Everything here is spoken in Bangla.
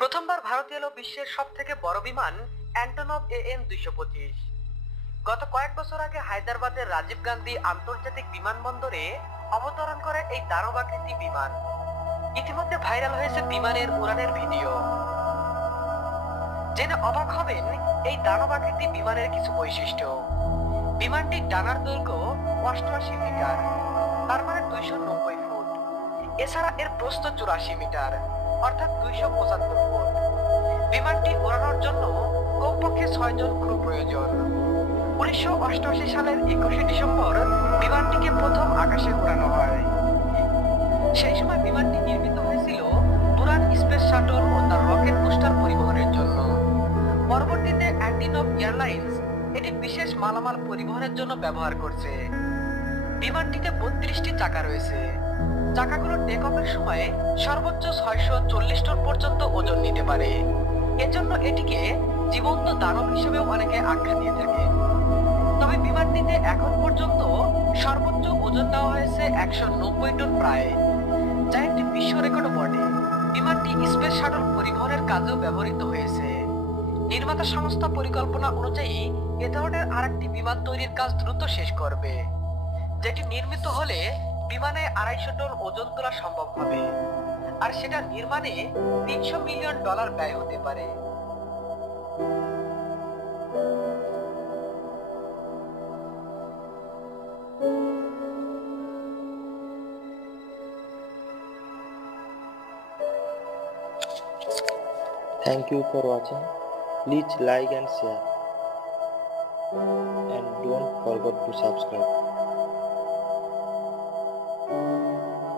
প্রথমবার ভারতে এলো বিশ্বের সব থেকে বড় বিমান অ্যান্টনভ AN-225। গত কয়েক বছর আগে হায়দ্রাবাদের রাজীব গান্ধী আন্তর্জাতিক বিমানবন্দরে অবতরণ করে এই দানবাকৃতি বিমান। ইতিমধ্যে ভাইরাল হয়েছে বিমানের উড়ানের ভিডিও। জেনে অবাক হবেন এই দানবাকৃতি বিমানের কিছু বৈশিষ্ট্য। বিমানটির ডানার দৈর্ঘ্য 88 মিটার, তার মানে 290 ফুট। এছাড়া এর প্রস্থ 84 মিটার, অর্থাৎ 275 ফুট। বিমানটি ওড়ানোর জন্য কমপক্ষে 6 জন ক্রু প্রয়োজন। 1988 সালের 21শে ডিসেম্বর বিমানটিকে প্রথম আকাশে ওড়ানো হয়। সেই সময় বিমানটি নির্মিত হয়েছিল বুরান স্পেস শাটল ও তার রকেট বুস্টার পরিবহনের জন্য। পরবর্তীতে অ্যান্টিনভ এয়ারলাইন্স এটি বিশেষ মালামাল পরিবহনের জন্য ব্যবহার করছে। বিমানটিতে 32টি চাকা রয়েছে। চাকাগুলো টেক অফের সময় সর্বোচ্চ 640 টন পর্যন্ত ওজন নিতে পারে। এজন্য এটিকে জীবন্ত দানব হিসেবেও অনেকে আখ্যা দিয়ে থাকে। তবে বিমানটিতে এখন পর্যন্ত সর্বোচ্চ ওজন দেওয়া হয়েছে 190 টন প্রায়, যা একটি বিশ্ব রেকর্ড বটে। বিমানটি স্পেস শাটল পরিবহনের কাজেও ব্যবহৃত হয়েছে। নির্মাতা সংস্থা পরিকল্পনা অনুযায়ী এ ধরনের আরেকটি বিমান তৈরির কাজ দ্রুত শেষ করবে, যেটি নির্মিত হলে বিমানে 250 টন ওজন তোলা সম্ভব হবে, আর সেটা নির্মাণে $300 মিলিয়ন ব্যয় হতে পারে। Thank you for watching. Please like and share, and don't forget to subscribe.